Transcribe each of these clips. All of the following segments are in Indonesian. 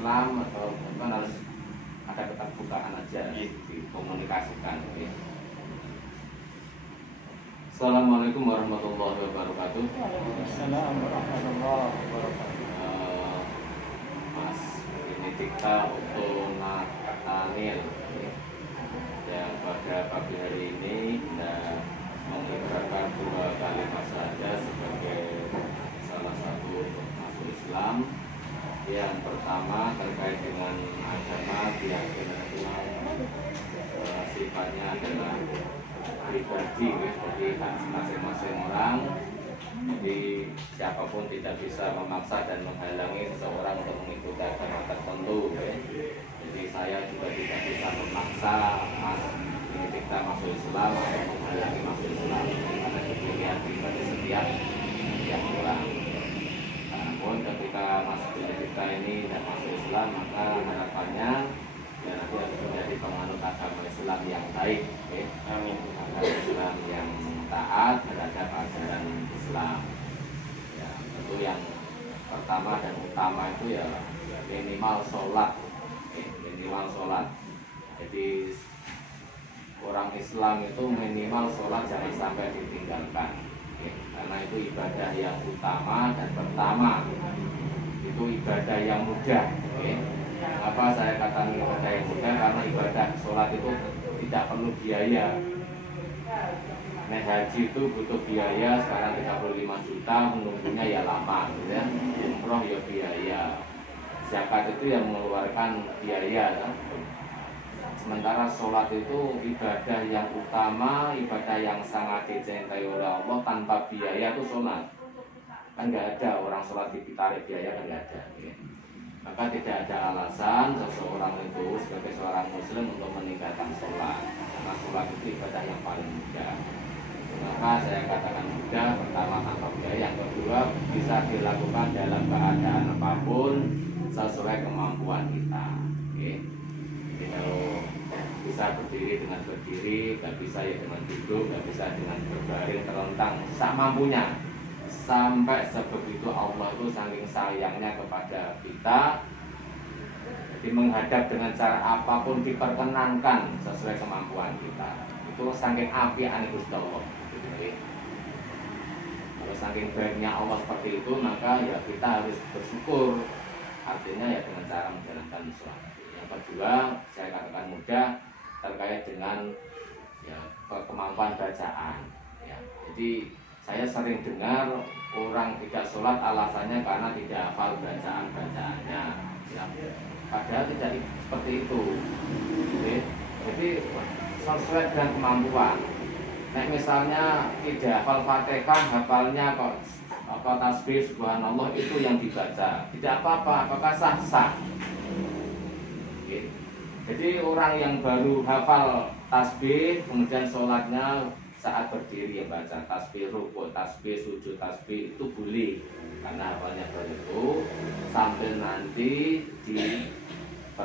Islam atau kan harus ada keterbukaan aja dikomunikasikan. Okay. Assalamualaikum warahmatullahi wabarakatuh. Waalaikumsalam warahmatullahi wabarakatuh. Mas Benedikta Otto Nathaniel yang pada pagi hari ini hendak mengikrarkan 2 kalimat saja sebagai salah satu untuk masuk Islam. Yang pertama terkait dengan agama, keyakinan Islam sifatnya adalah pribadi, jadi masing-masing orang. Jadi siapapun tidak bisa memaksa dan menghalangi seseorang untuk mengikuti agama tertentu. Jadi saya juga tidak bisa memaksa Mas Benedikta masuk Islam atau menghalangi masuk Islam, karena itu pilihan pribadi setiap orang. Namun ketika Mas Benedikta ini tidak masuk Islam, maka harapannya ya nanti harus menjadi penganut agama Islam yang baik, amin. Agama Islam yang taat terhadap ajaran Islam. Ya, tentu yang pertama dan utama itu ya minimal sholat, minimal sholat. Jadi orang Islam itu minimal sholat jangan sampai ditinggalkan, karena itu ibadah yang utama dan pertama. Itu ibadah yang mudah. Kenapa saya katakan ibadah yang mudah? Karena ibadah sholat itu tidak perlu biaya. Naik haji itu butuh biaya, sekarang 35 juta, menunggunya ya lama, gitu ya. Umroh ya biaya. Zakat itu yang mengeluarkan biaya, ya. Sementara sholat itu ibadah yang utama, ibadah yang sangat dicintai oleh Allah, tanpa biaya itu sholat. Kan nggak ada orang sholat ditarik biaya, kan nggak ada. Ya. Maka tidak ada alasan seseorang itu sebagai seorang muslim untuk meninggalkan sholat, karena sholat itu ibadah yang paling mudah. Maka saya katakan mudah, pertama tanpa biaya, yang kedua bisa dilakukan dalam keadaan apapun sesuai kemampuan kita. Jadi kalau bisa berdiri dengan berdiri, nggak bisa ya dengan duduk, nggak bisa dengan berbaring terlentang, semampunya. Sampai sebegitu Allah itu saking sayangnya kepada kita, jadi menghadap dengan cara apapun diperkenankan sesuai kemampuan kita. Itu saking apian Gusti Allah. Kalau saking baiknya Allah seperti itu, maka ya kita harus bersyukur. Artinya ya dengan cara menjalankan sholat. Yang kedua, saya katakan mudah terkait dengan ya kemampuan bacaan. Ya, jadi saya sering dengar orang tidak sholat alasannya karena tidak hafal bacaan-bacaannya. Ya, padahal tidak seperti itu. Jadi sesuai dengan kemampuan. Nah, misalnya tidak hafal Fatihah, hafalnya kok tasbih subhanallah, itu yang dibaca. Tidak apa-apa, apakah sah-sah? Jadi orang yang baru hafal tasbih kemudian sholatnya saat berdiri yang baca tasbih, rukuk, tasbih, sujud, tasbih, itu boleh karena hafalnya baru itu, sambil nanti diperbaiki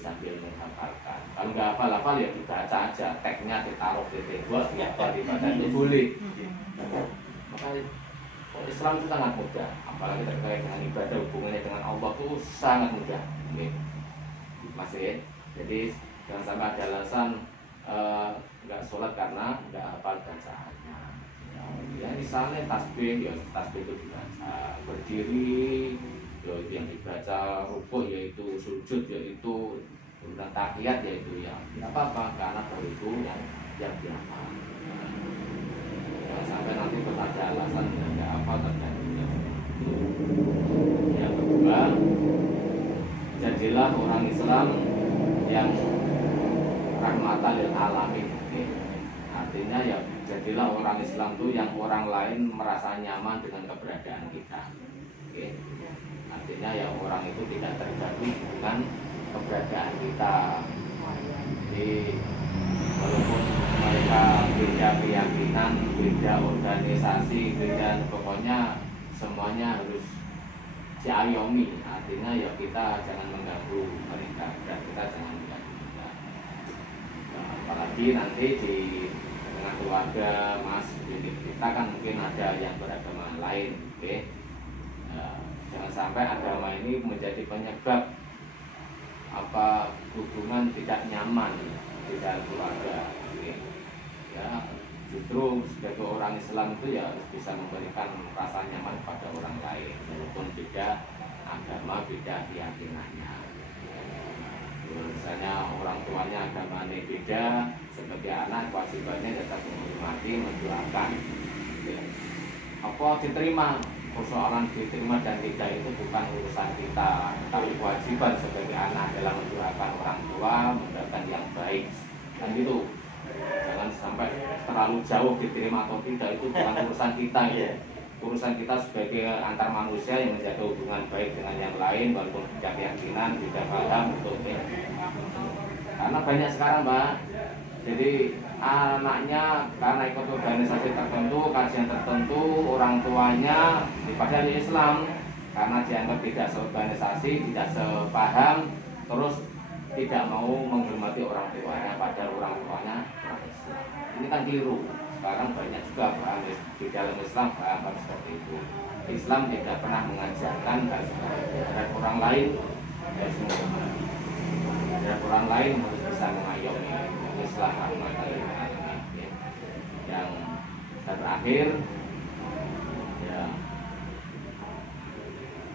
sambil menghafalkan. Kalau nggak hafal-hafal ya dibaca aja, teksnya ditaruh di tembok, apa dibaca itu boleh. Maka Islam itu sangat mudah, apalagi terkait dengan ibadah, hubungannya dengan Allah itu sangat mudah. Masih, jadi jangan sampai ada alasan nggak sholat karena nggak hafal bacaannya. Ya misalnya tasbih, ya tasbih itu dibaca, berdiri ya itu yang dibaca, rukuk yaitu, sujud yaitu, kemudian tahiyat yaitu ya tidak apa-apa karena baru itu yang dihafal. Jangan sampai nanti ada alasan nggak hafal terjadinya. Yang kedua, jadilah orang Islam yang rahmatan lil alamin. Artinya ya jadilah orang Islam itu yang orang lain merasa nyaman dengan keberadaan kita. Artinya ya orang itu tidak terganggu dengan keberadaan kita. Jadi walaupun mereka beda keyakinan, beda organisasi, beda, pokoknya semuanya harus diayomi. Artinya ya kita jangan mengganggu mereka dan kita jangan mengganggu mereka. Nah, apalagi nanti di tengah keluarga Mas kita kan mungkin ada yang beragama lain, jangan sampai agama ini ini menjadi penyebab apa hubungan tidak nyaman di dalam keluarga. Ya, justru sebagai orang Islam itu ya harus bisa memberikan rasa nyaman pada orang lain walaupun beda agama, beda keyakinannya. Misalnya orang tuanya agamanya beda, sebagai anak kewajibannya tetap menghormati, mendoakan. Ya. Apa diterima? Persoalan diterima dan tidak itu bukan urusan kita, tapi kewajiban sebagai anak adalah mendoakan orang tua, mendoakan yang baik. Kan gitu. Jangan sampai terlalu jauh diterima atau tidak, itu bukan urusan kita ya. Urusan kita sebagai antar manusia yang menjaga hubungan baik dengan yang lain walaupun beda keyakinan, beda paham, betul ya. Karena banyak sekarang Mbak, jadi anaknya karena ikut organisasi tertentu, kajian tertentu, orang tuanya padahal Islam, karena dianggap tidak seorganisasi, tidak sepaham, terus tidak mau menghormati orang tuanya, padahal orang tuanya orang Islam. Ini kan keliru. Sekarang banyak juga paham di dalam Islam paham seperti itu. Islam tidak pernah mengajarkan hal seperti itu. Dan orang lain harus menghormati. Dan orang lain harus bisa mengayomi. Islam rahmatan lil alamin. Yang terakhir, ya,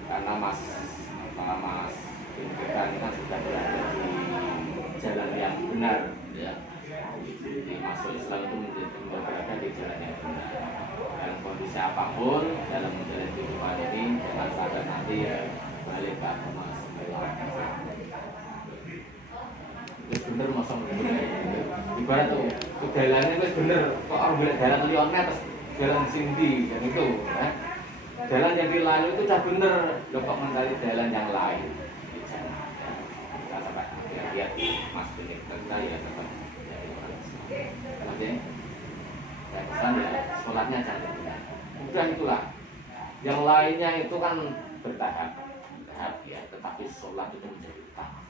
karena Mas kita ini kan sudah berada di jalan yang benar, ya. Jadi masuk Islam itu menjadi berada di jalan yang benar. Dalam kondisi apapun dalam menjalani kehidupan ini, jangan sampai nanti balik ke agama sebelah. Itu bener masuk bener. Ibarat tuh jalannya itu bener, kok orang boleh jalan lionnya terus jalan sindi dan itu, ya. Jalan yang dilalui itu sudah bener, lo kok mencari jalan yang lain. Kita sampai lihat Mas Benik kita ya tetap jadi orang Islam. Oke, saya pesan ya sholatnya jangan benar. Udah itulah. Yang lainnya itu kan bertahap ya, tetapi sholat itu menjadi utama.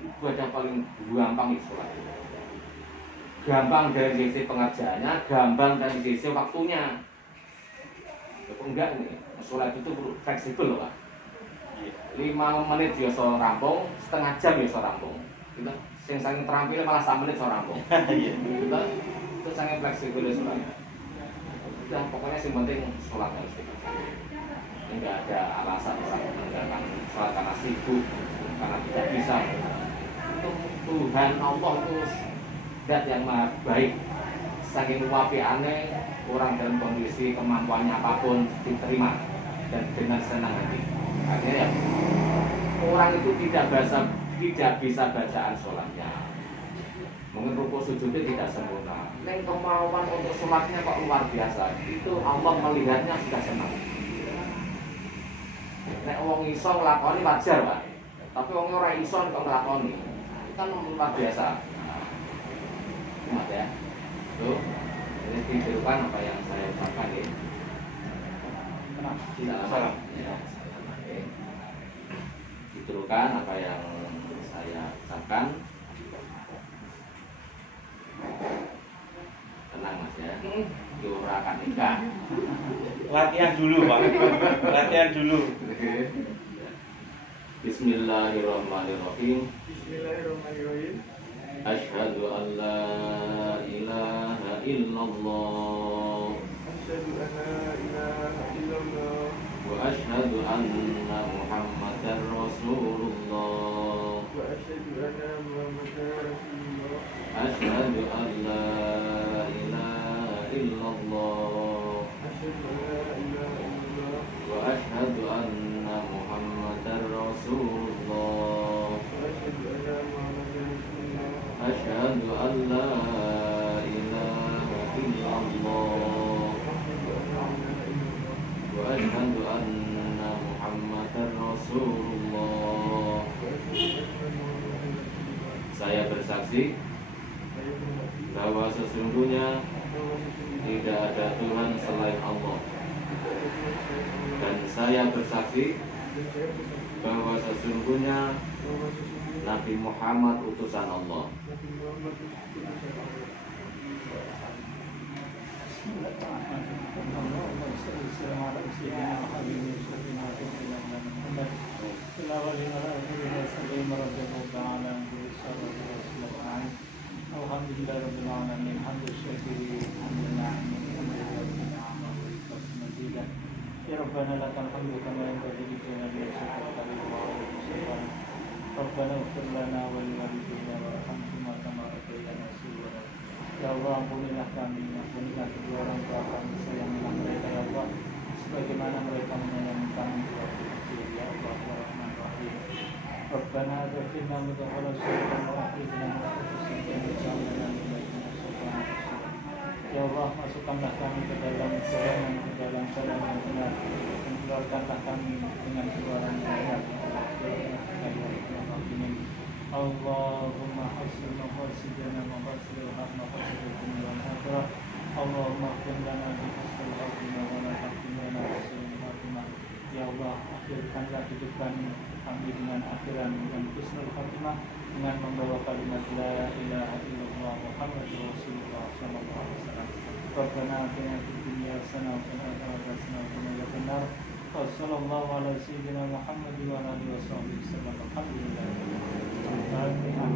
Ibadah paling gampang itu sholat itu. Gampang dari sisi pengerjaannya, gampang dari sisi waktunya. Enggak nih, sholat itu fleksibel loh Pak. 5 menit biasa rampung, setengah jam biasa rampung. Kita sing saking terampil malah 1 menit so rampung. Kita itu sangat fleksibel sholat. Udah pokoknya yang penting sholat harus dikerjakan. Enggak ada alasan orang meninggalkan sholat karena sibuk, karena tidak bisa. Itu Tuhan Allah itu zat yang maha baik. Saking wapiane orang dalam kondisi kemampuannya apapun diterima dan dengan senang hati. Artinya ya, orang itu tidak bisa bacaan sholatnya. Mungkin rukuk sujudnya tidak sempurna. Neng kemauan untuk sholatnya kok luar biasa. Itu Allah melihatnya sudah senang. Nek wong iso nglakoni wajar Pak. Tapi wong ora iso kok nglakoni. Itu kan luar biasa. Ingat ya. Tuh, ini ditirukan apa yang saya ucapkan ya. Salam. Ya, ditirukan apa yang saya ucapkan. Tenang Mas ya. Ora akan nikah. Latihan dulu Pak. Latihan dulu. Bismillahirrahmanirrahim. Bismillahirrahmanirrahim. Asyhadu an la ilaha illallah Asyhadu an la ilaha illallah wa asyhadu anna Muhammadar Rasulullah. wa asyhadu anna Muhammadar Rasulullah. Asyhadu an la ilaha illallah Asyhadu an la ilaha illallah wa asyhadu anna Muhammadar Rasulullah. wa asyhadu anna Muhammadar Rasulullah. Asyhadu an la ilaha illallah wa asyhadu anna Muhammadar Rasulullah. Saya bersaksi bahwa sesungguhnya tidak ada Tuhan selain Allah. Dan saya bersaksi bahwa sesungguhnya Nabi Muhammad utusan Allah. Bismillahirrahmanirrahim. Rabbana lakal hamdu kama yanbaghi li jalali wajhika wa li'izami Rabbana ighfir lana wa liwalidayna warhamhuma kama rabbayana shaghira. Ya Allah, ampunilah kami, ampunilah kedua orang tua kami, sayangilah mereka ya Allah sebagaimana mereka menyayangi kami di waktu kecil ya Allah ya Rahman Rahim. Rabbana adkhilna mudkhala syaitan wa akhrijna minhu syaitan waj'alna min ladunka sultanan nasira. Ya Allah, masukkanlah kami ke dalam golongan, ke dalam jalan yang benar, dan keluarkanlah kami dengan keluaran yang benar ya Allah ya Rahman Rahim. Allahumma hasil maqasidana maqasidul haq maqasidul dunya wal akhirah. Allahumma qim lana bi husnil khatimah wa la taqim lana bi su'il khatimah. Ya Allah, akhirkanlah hidup kami dengan akhiran dengan husnul khatimah, dengan membawa kalimat la ilaha illallah Muhammadur Rasulullah sallallahu alaihi wasallam. Rabbana atina fid dunya hasanah wa fil akhirati hasanah wa qina adzaban nar. Wassallallahu ala sayyidina Muhammad wa ala alihi washabbihi wasallam. Alhamdulillah. Al-Fatihah.